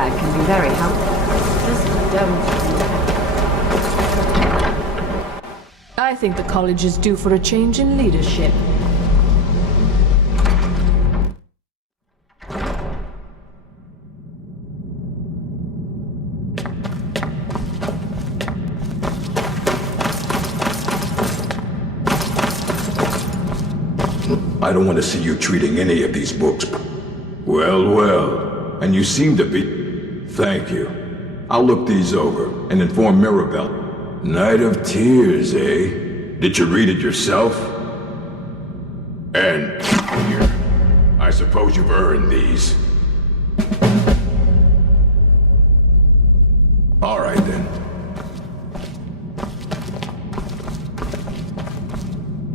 NORAD can be very helpful. Just don't do that. I think the college is due for a change in leadership. I don't want to see you treating any of these books. Well, well, and you seem to be. Thank you. I'll look these over and inform Mirabelle. Night of Tears, eh? Did you read it yourself? And here, I suppose you've earned these. All right then.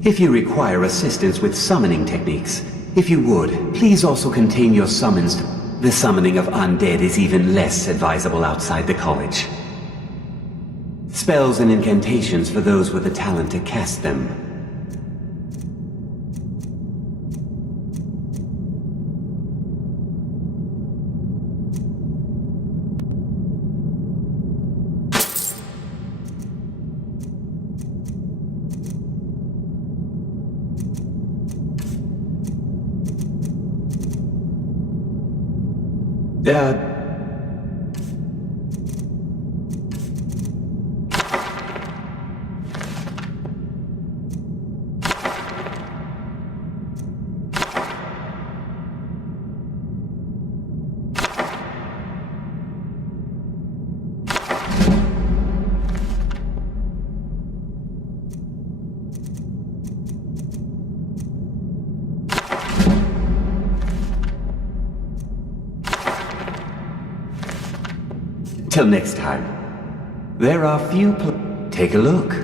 If you require assistance with summoning techniques, if you would, please also contain your summons. The summoning of undead is even less advisable outside the college. Spells and incantations for those with the talent to cast them. Till next time. There are few Take a look.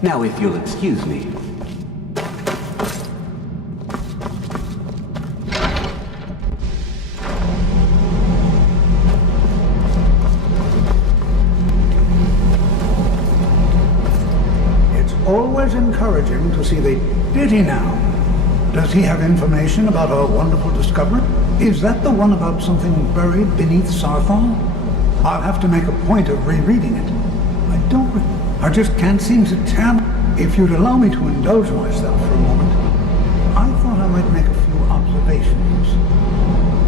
Now, if you'll excuse me. It's always encouraging to see the... Did he now? Does he have information about our wonderful discovery? Is that the one about something buried beneath Sarthal? I'll have to make a point of rereading it. I just can't seem to tell. If you'd allow me to indulge myself for a moment, I thought I might make a few observations.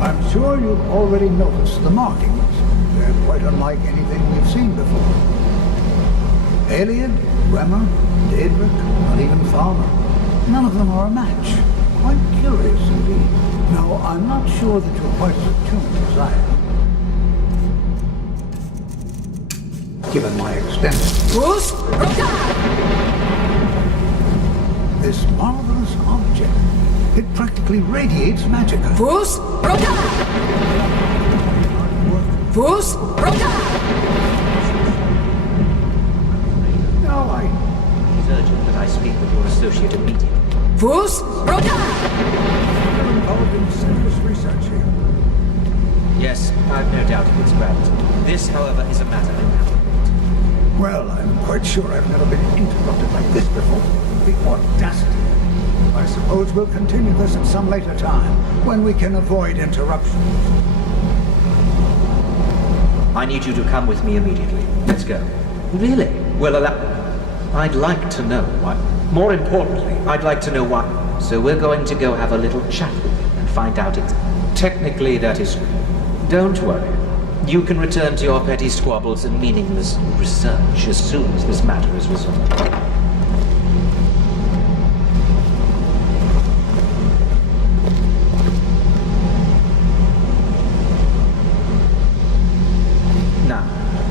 I'm sure you've already noticed the markings. They're quite unlike anything we've seen before. Aliad, Bremer, Daedric, not even Fowler. None of them are a match. Quite curious indeed. No, I'm not sure that you're quite as attuned as I am. Given my extensive... Bruce? This marvelous object, it practically radiates magic. Bruce? Bruce? No, It's urgent that I speak with your associate immediately. Bruce? You're involved in serious research here. Yes, I've no doubt of its gravity. This, however, is a matter that cannot. Well, I'm quite sure I've never been interrupted like this before. The audacity. I suppose we'll continue this at some later time, when we can avoid interruptions. I need you to come with me immediately. Let's go. Really? Well, I'd like to know why. More importantly, I'd like to know why. So we're going to go have a little chat with him and find out it. Technically, that is... Don't worry. You can return to your petty squabbles and meaningless research as soon as this matter is resolved. Now,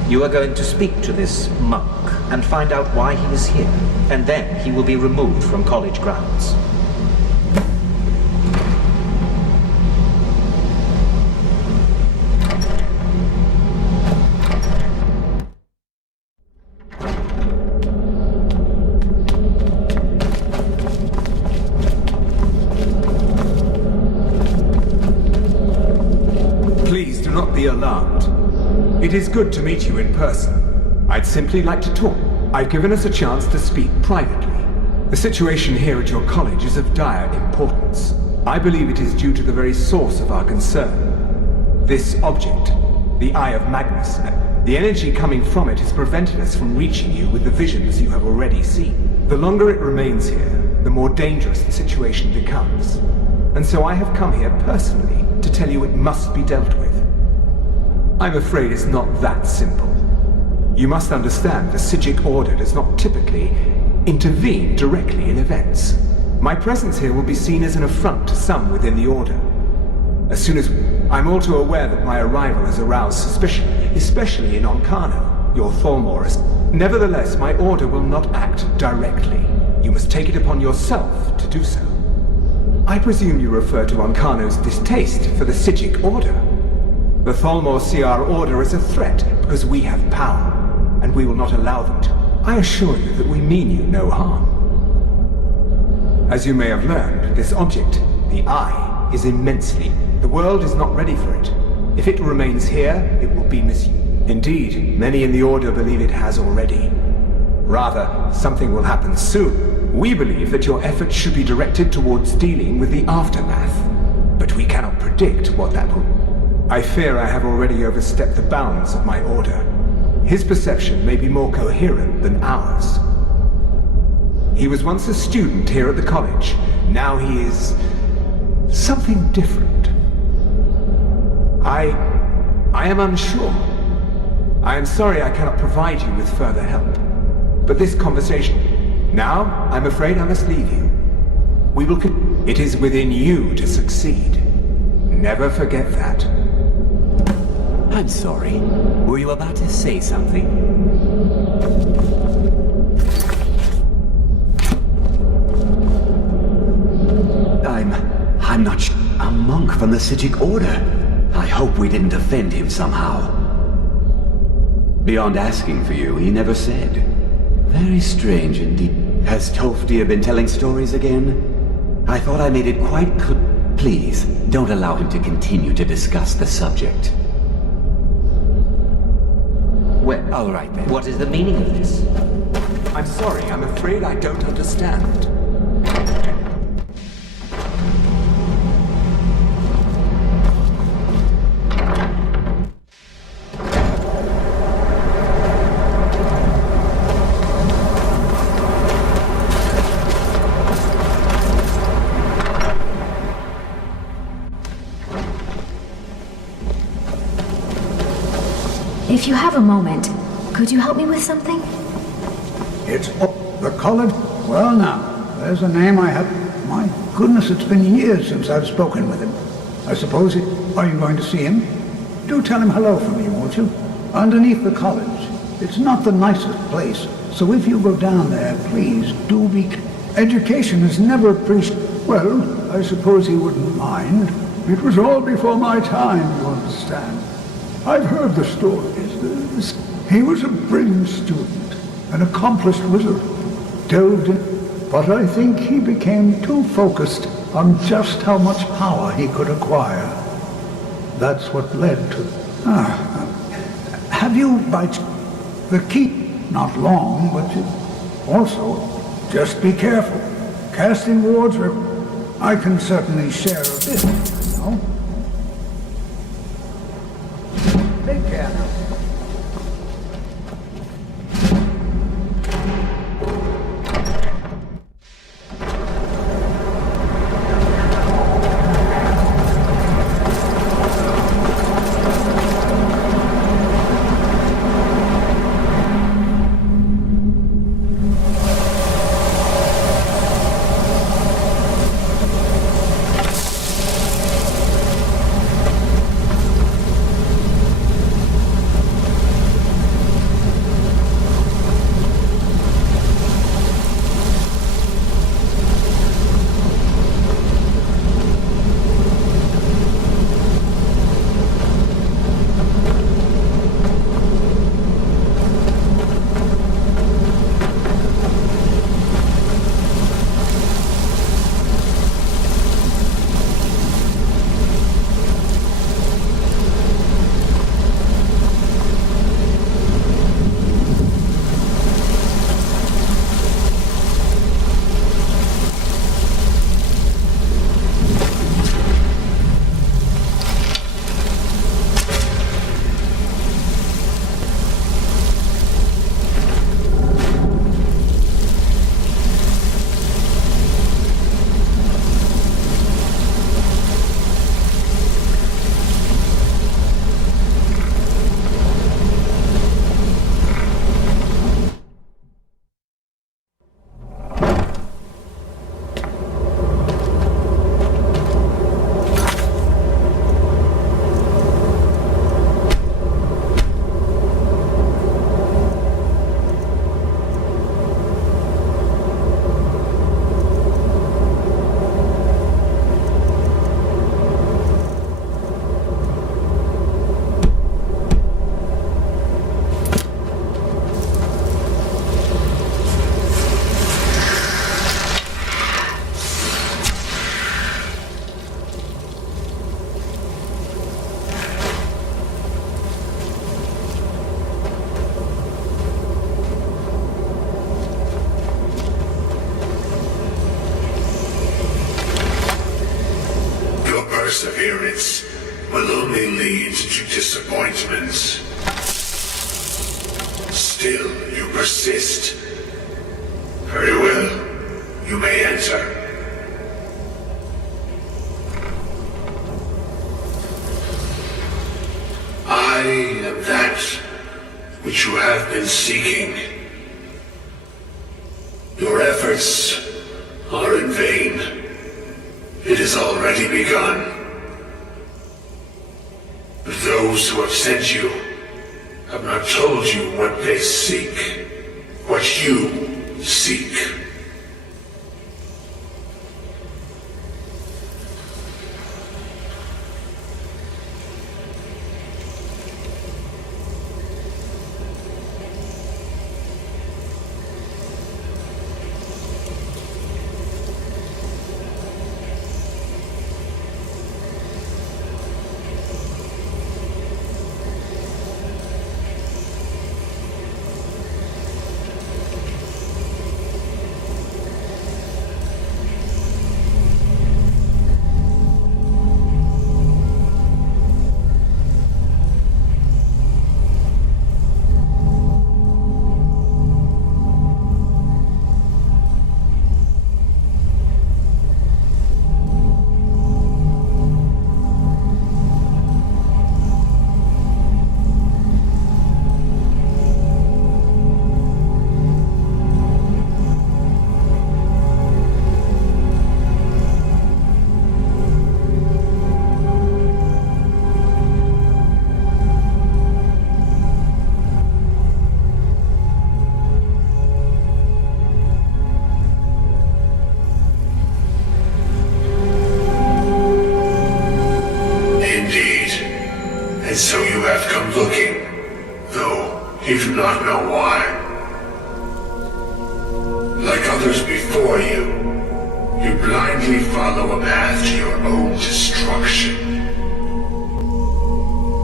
you are going to speak to this monk and find out why he is here, and then he will be removed from college grounds. It is good to meet you in person. I'd simply like to talk. I've given us a chance to speak privately. The situation here at your college is of dire importance. I believe it is due to the very source of our concern. This object, the Eye of Magnus, the energy coming from it has prevented us from reaching you with the visions you have already seen. The longer it remains here, the more dangerous the situation becomes. And so I have come here personally to tell you it must be dealt with. I'm afraid it's not that simple. You must understand the Psijic Order does not typically intervene directly in events. My presence here will be seen as an affront to some within the Order. As soon as I'm all too aware that my arrival has aroused suspicion, especially in Onkano, your Thalmor. Nevertheless, my Order will not act directly. You must take it upon yourself to do so. I presume you refer to Onkano's distaste for the Psijic Order. The Thalmor see our Order as a threat because we have power, and we will not allow them to. I assure you that we mean you no harm. As you may have learned, this object, the Eye, is immensely. The world is not ready for it. If it remains here, it will be misused. Indeed, many in the Order believe it has already. Rather, something will happen soon. We believe that your efforts should be directed towards dealing with the aftermath. But we cannot predict what that will. I fear I have already overstepped the bounds of my Order. His perception may be more coherent than ours. He was once a student here at the college. Now he is something different. I am unsure. I am sorry I cannot provide you with further help. But this conversation... Now, I'm afraid I must leave you. We will It is within you to succeed. Never forget that. I'm sorry. Were you about to say something? I'm not sure. A monk from the Psijic Order. I hope we didn't offend him somehow. Beyond asking for you, he never said. Very strange indeed. Has Toftir been telling stories again? I thought I made it quite clear. Please, don't allow him to continue to discuss the subject. Well, All right then. what is the meaning of this? I'm sorry, I'm afraid I don't understand. If you have a moment, could you help me with something? It's the college. Well now, there's a name I have. My goodness, it's been years since I've spoken with him. I suppose he... Are you going to see him? Do tell him hello for me, won't you? Underneath the college. It's not the nicest place, so if you go down there, please do be... Education is never appreciated. Well, I suppose he wouldn't mind. It was all before my time, you understand. I've heard the stories. He was a brilliant student, an accomplished wizard, delved in, but I think he became too focused on just how much power he could acquire. That's what led to... have you, by the key? Not long, but also, just be careful. Casting wards are... I can certainly share a bit, you know. Take care now. will only lead to disappointment. Still, you persist. Very well. You may enter. I am that which you have been seeking. Your efforts are in vain. It has already begun. But those who have sent you have not told you what they seek, what you seek. You do not know why. Like others before you, you blindly follow a path to your own destruction.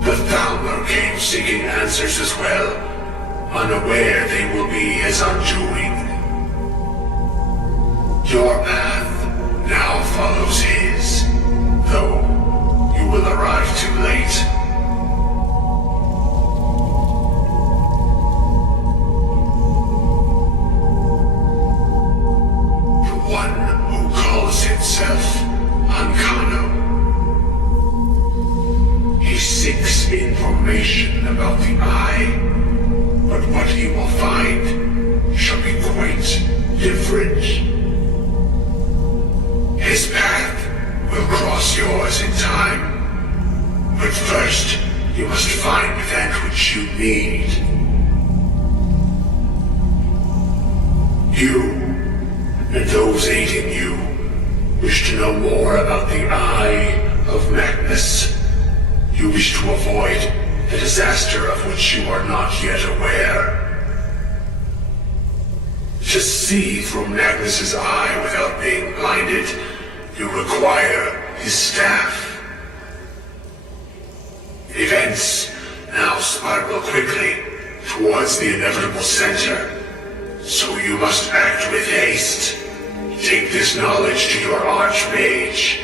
The Thalmor came seeking answers as well, unaware they will be his undoing. Your path now follows his, though you will arrive too late. Himself, Ancano. He seeks information about the Eye, but what he will find shall be quite different. His path will cross yours in time, but first you must find that which you need. You, and those aiding you, wish to know more about the Eye of Magnus. You wish to avoid the disaster of which you are not yet aware. To see through Magnus's eye without being blinded, you require his staff. Events now spiral quickly towards the inevitable center, so you must act with haste. Take this knowledge to your Archmage.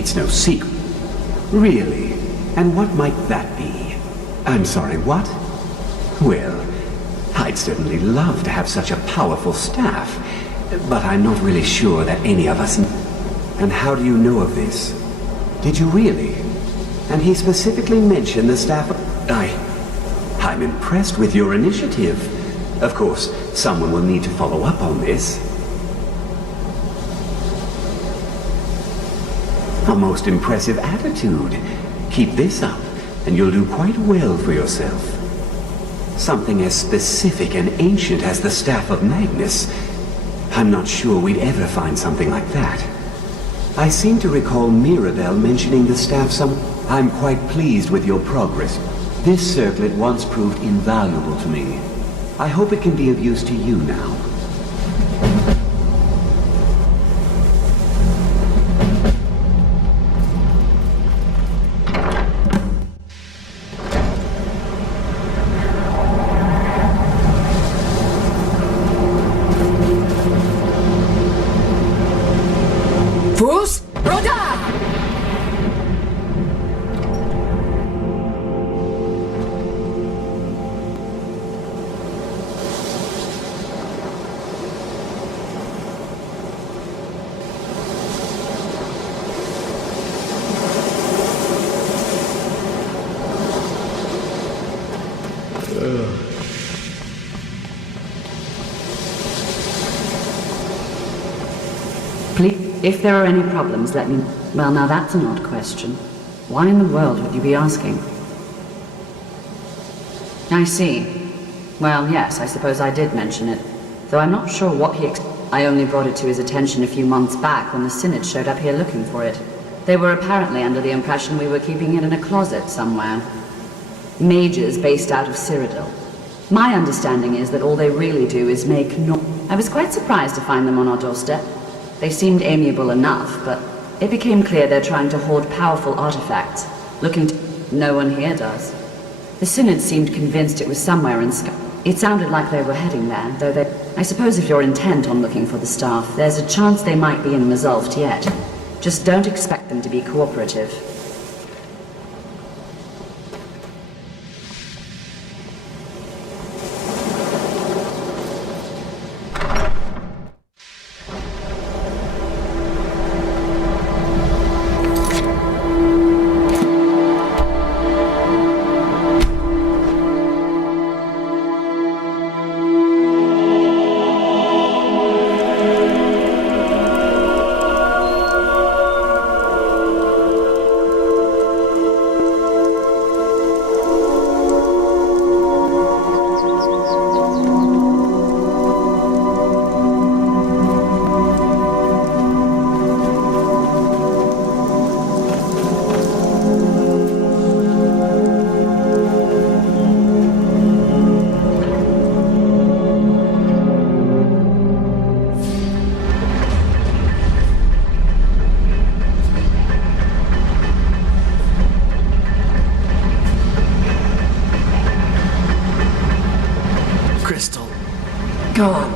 It's no secret. Really? And what might that be? I'm sorry, what? Well, I'd certainly love to have such a powerful staff, but I'm not really sure that any of us... And how do you know of this? Did you really? And he specifically mentioned the staff... I'm impressed with your initiative. Of course, someone will need to follow up on this. A most impressive attitude. Keep this up, and you'll do quite well for yourself. Something as specific and ancient as the Staff of Magnus. I'm not sure we'd ever find something like that. I seem to recall Mirabelle mentioning the staff some... I'm quite pleased with your progress. This circlet once proved invaluable to me. I hope it can be of use to you now. Fus, Roda! If there are any problems, let me... Well, now that's an odd question. Why in the world would you be asking? I see. Well, yes, I suppose I did mention it. Though I'm not sure what I only brought it to his attention a few months back when the Synod showed up here looking for it. They were apparently under the impression we were keeping it in a closet somewhere. Mages based out of Cyrodiil. My understanding is that all they really do is make I was quite surprised to find them on our doorstep. They seemed amiable enough, but it became clear they're trying to hoard powerful artifacts, looking to... No one here does. The Synod seemed convinced it was somewhere in Skyrim. It sounded like they were heading there, though they... I suppose if you're intent on looking for the staff, there's a chance they might be in Mazulft yet. Just don't expect them to be cooperative. Go on.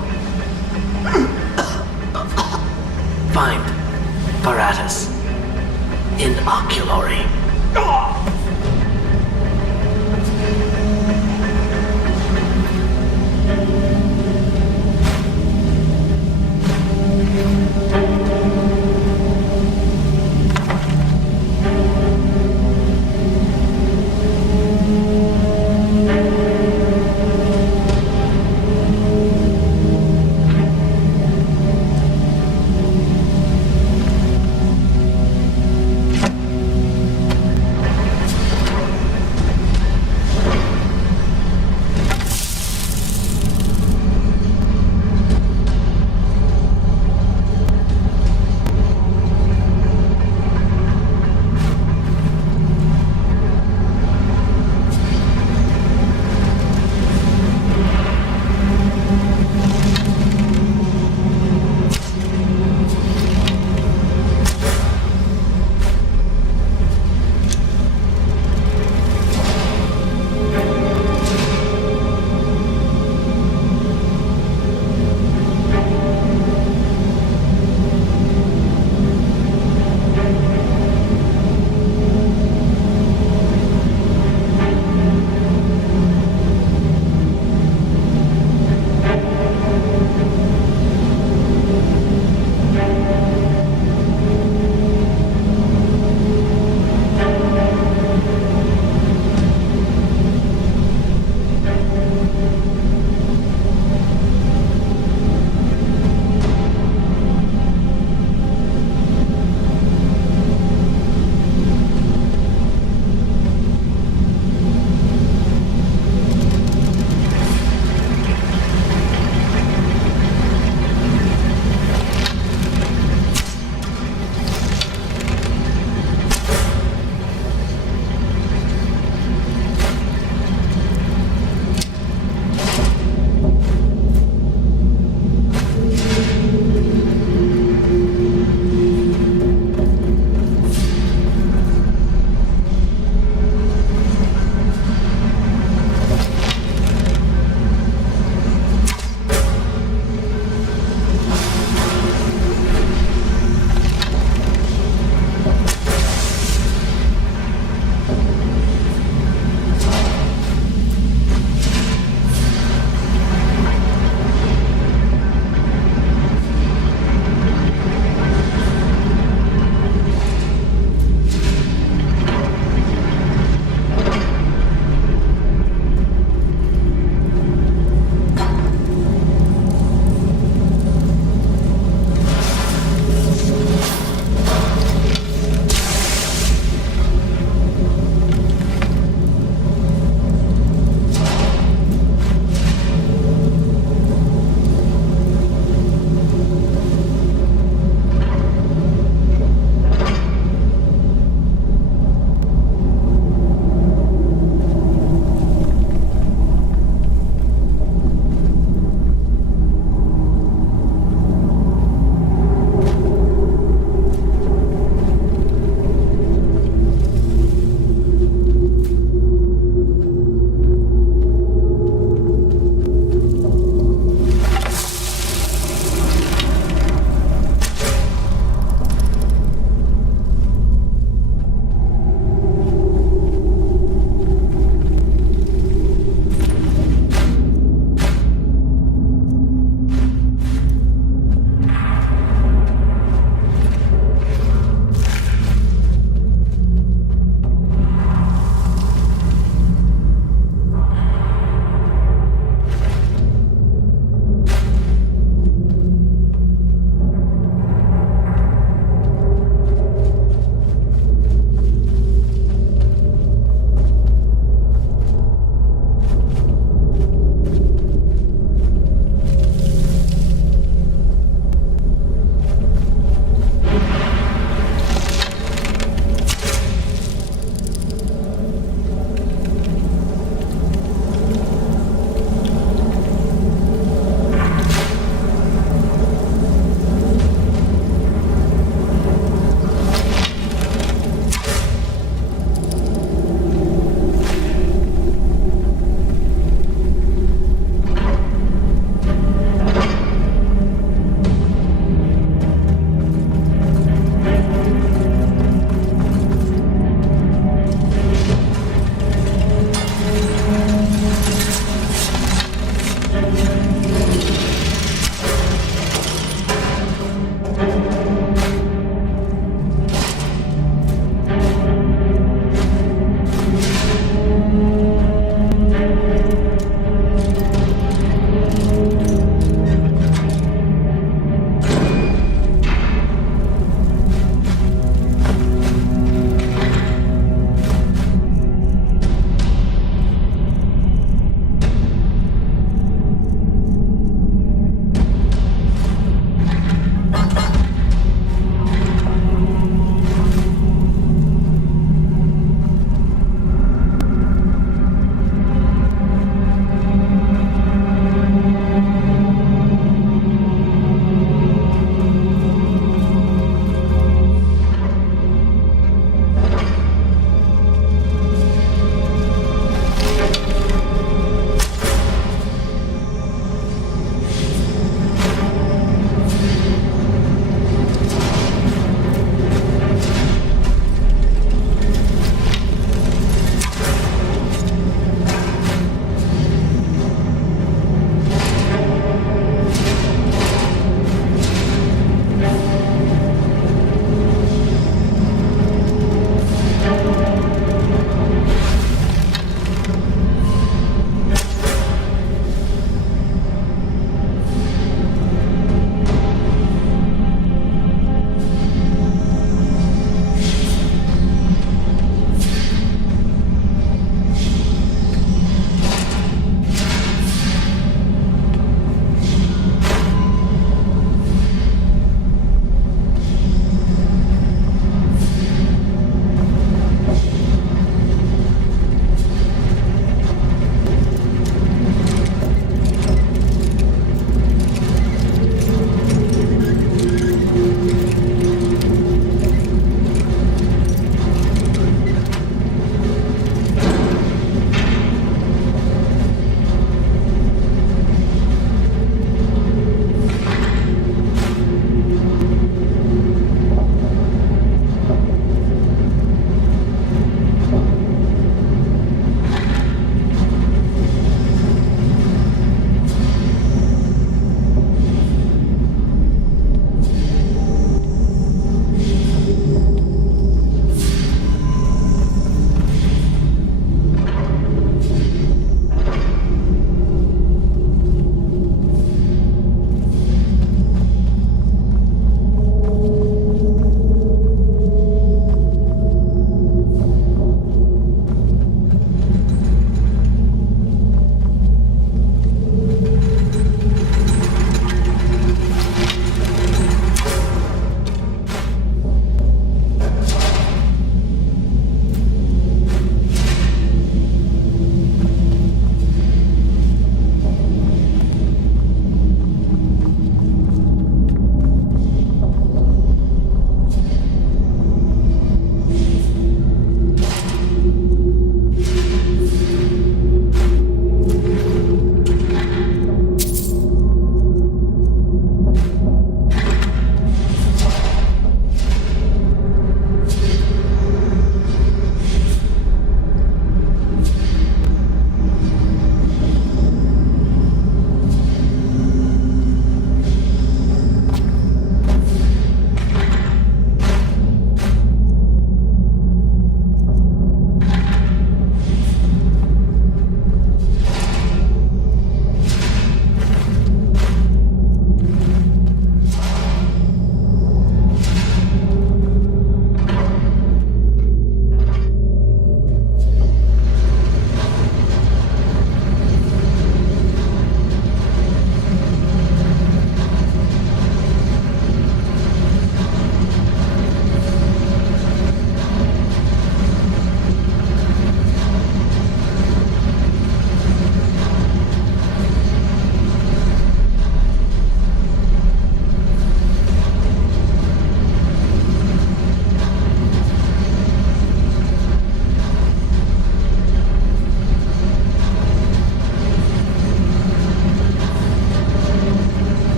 Find Paratus in Oculory.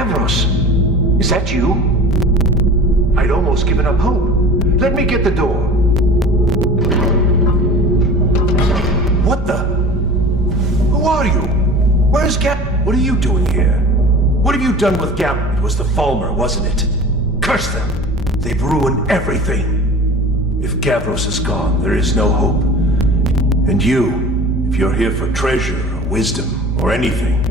Gavros, is that you? I'd almost given up hope. Let me get the door. What the? Who are you? Where's Gab? What are you doing here? What have you done with Gab? It was the Falmer, wasn't it? Curse them! They've ruined everything. If Gavros is gone, there is no hope. And you, if you're here for treasure or wisdom or anything,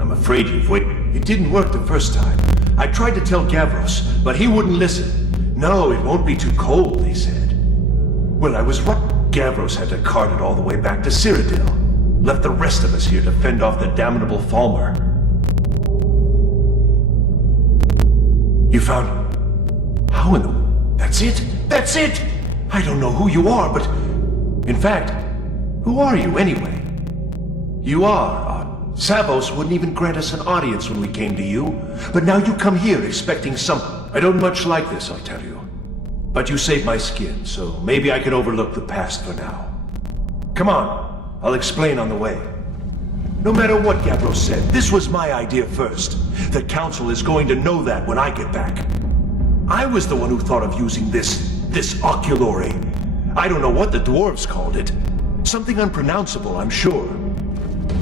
I'm afraid you've waited. It didn't work the first time. I tried to tell Gavros, but he wouldn't listen. No, it won't be too cold, they said. Well, I was right. Gavros had to cart it all the way back to Cyrodiil. Left the rest of us here to fend off the damnable Falmer. You found... How in the... That's it? That's it! I don't know who you are, but... In fact, who are you anyway? You are... Savos wouldn't even grant us an audience when we came to you. But now you come here expecting some... I don't much like this, I'll tell you. But you saved my skin, so maybe I can overlook the past for now. Come on, I'll explain on the way. No matter what Gavros said, this was my idea first. The Council is going to know that when I get back. I was the one who thought of using this oculory. I don't know what the dwarves called it. Something unpronounceable, I'm sure.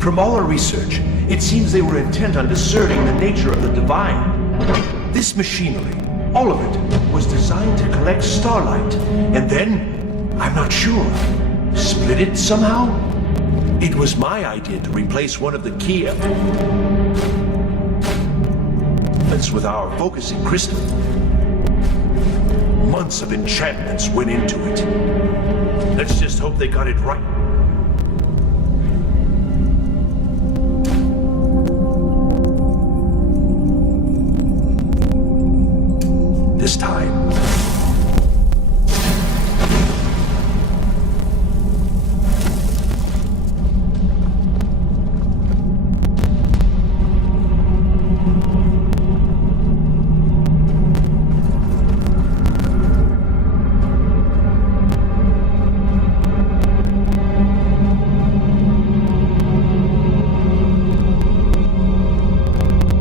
From all our research, it seems they were intent on discerning the nature of the divine. This machinery, all of it, was designed to collect starlight, and then, I'm not sure, split it somehow? It was my idea to replace one of the key elements with our focusing crystal. Months of enchantments went into it. Let's just hope they got it right. This time.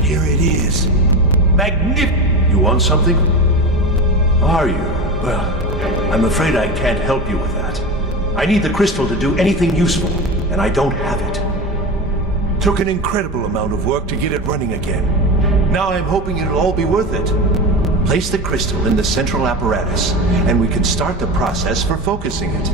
Here it is. Magnificent. You want something? Are you? Well, I'm afraid I can't help you with that. I need the crystal to do anything useful, and I don't have it. Took an incredible amount of work to get it running again. Now I'm hoping it'll all be worth it. Place the crystal in the central apparatus, and we can start the process for focusing it.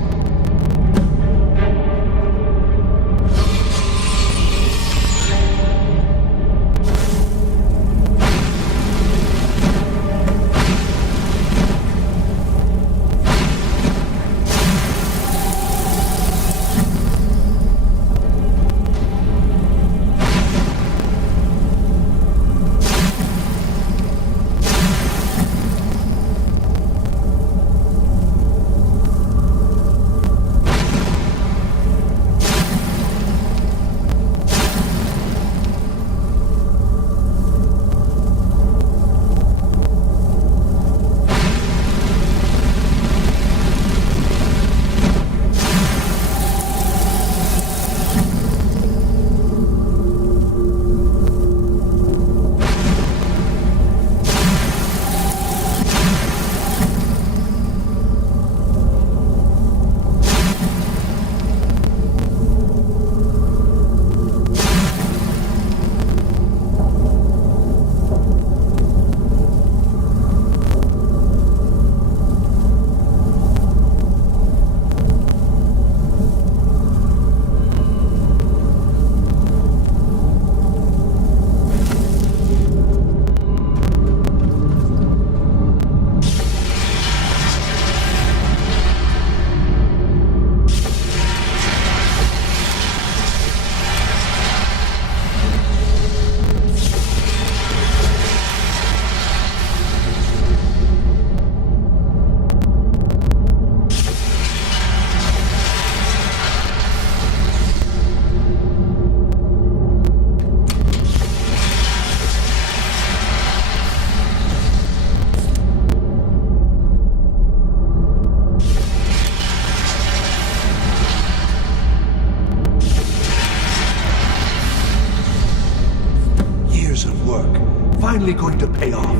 finally going to pay off.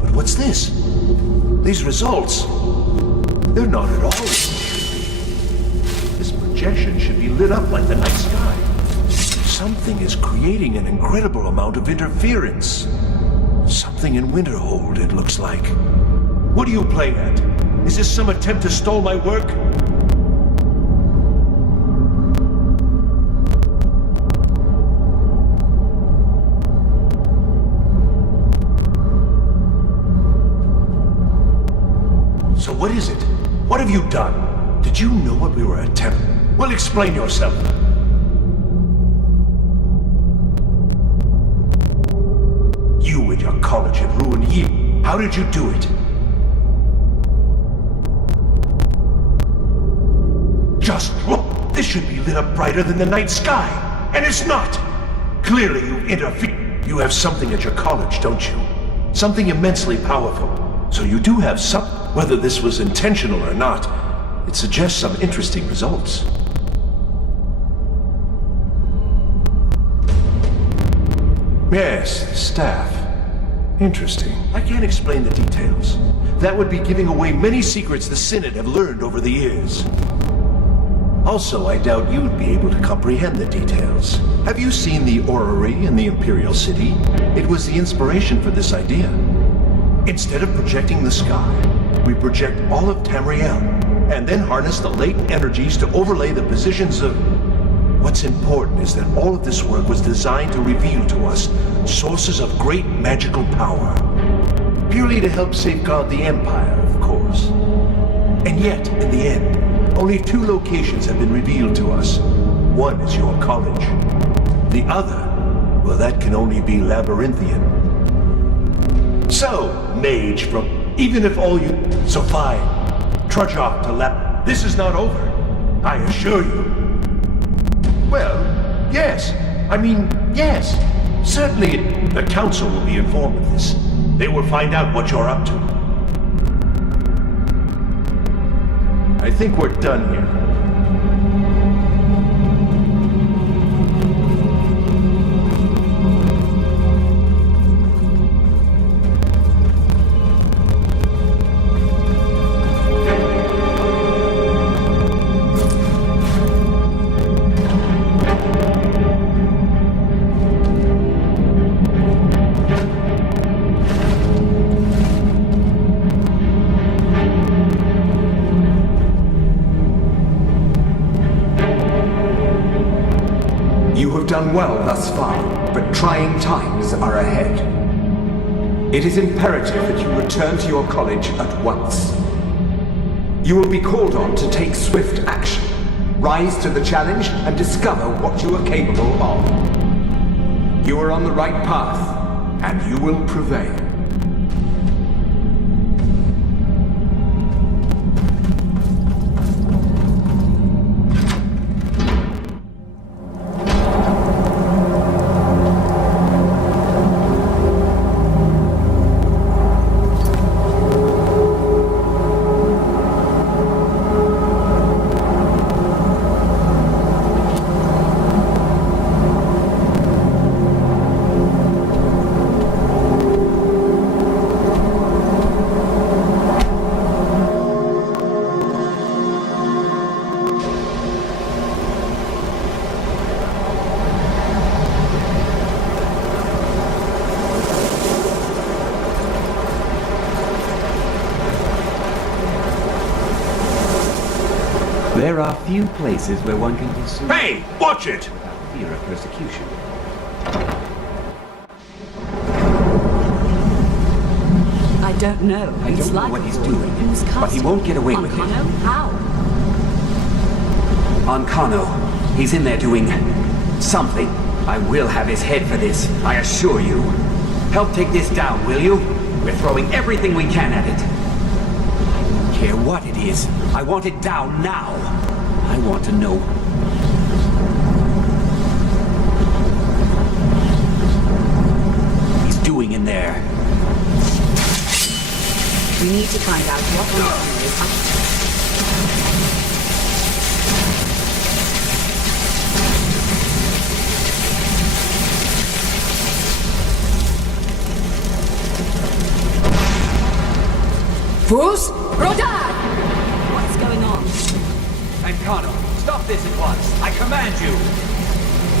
But what's this? These results, they're not at all. This projection should be lit up like the night sky. Something is creating an incredible amount of interference. Something in Winterhold, it looks like. What are you playing at? Is this some attempt to stall my work? So what is it? What have you done? Did you know what we were attempting? Well, explain yourself. You and your college have ruined you. How did you do it? Just look! This should be lit up brighter than the night sky. And it's not! Clearly you interfere. You have something at your college, don't you? Something immensely powerful. So you do have some... Whether this was intentional or not, it suggests some interesting results. Yes, staff. Interesting. I can't explain the details. That would be giving away many secrets the Synod have learned over the years. Also, I doubt you'd be able to comprehend the details. Have you seen the orrery in the Imperial City? It was the inspiration for this idea. Instead of projecting the sky, we project all of Tamriel, and then harness the latent energies to overlay the positions of... What's important is that all of this work was designed to reveal to us sources of great magical power. Purely to help safeguard the Empire, of course. And yet, in the end, only 2 locations have been revealed to us. One is your college. The other, well, that can only be Labyrinthian. So, mage from... Even if all you... So fine. Trudge off to Lab... This is not over. I assure you. Well, yes. I mean, yes. Certainly, the Council will be informed of this. They will find out what you're up to. I think we're done here. Done well thus far, but trying times are ahead. It is imperative that you return to your college at once. You will be called on to take swift action, rise to the challenge, and discover what you are capable of. You are on the right path, and you will prevail. There are few places where one can pursue... Hey! Watch it! ...without fear of persecution. I don't know. I don't know what he's doing, but he won't get away with it. How? On Kano, he's in there doing... something. I will have his head for this, I assure you. Help take this down, will you? We're throwing everything we can at it. I don't care what it is. I want it down now. I want to know. He's doing in there. We need to find out what the enemy is up to. Fus Rodan! What's going on? Ancano, stop this at once. I command you.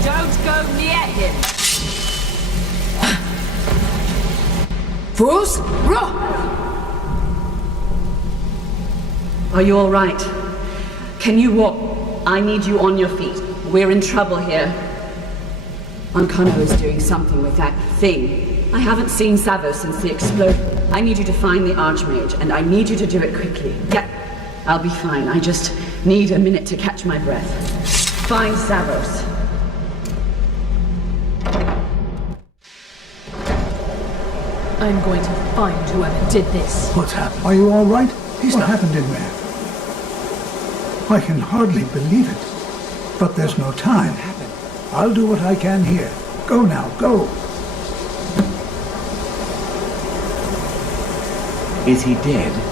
Don't go near him! Fus Ro! Are you all right? Can you walk? I need you on your feet. We're in trouble here. Ancano is doing something with that thing. I haven't seen Savo since the explosion. I need you to find the Archmage, and I need you to do it quickly. Yeah, I'll be fine. I just need a minute to catch my breath. Find Savos. I'm going to find whoever did this. What's happened? Are you all right? What happened in there? I can hardly believe it. But there's no time. I'll do what I can here. Go now, go. Is he dead?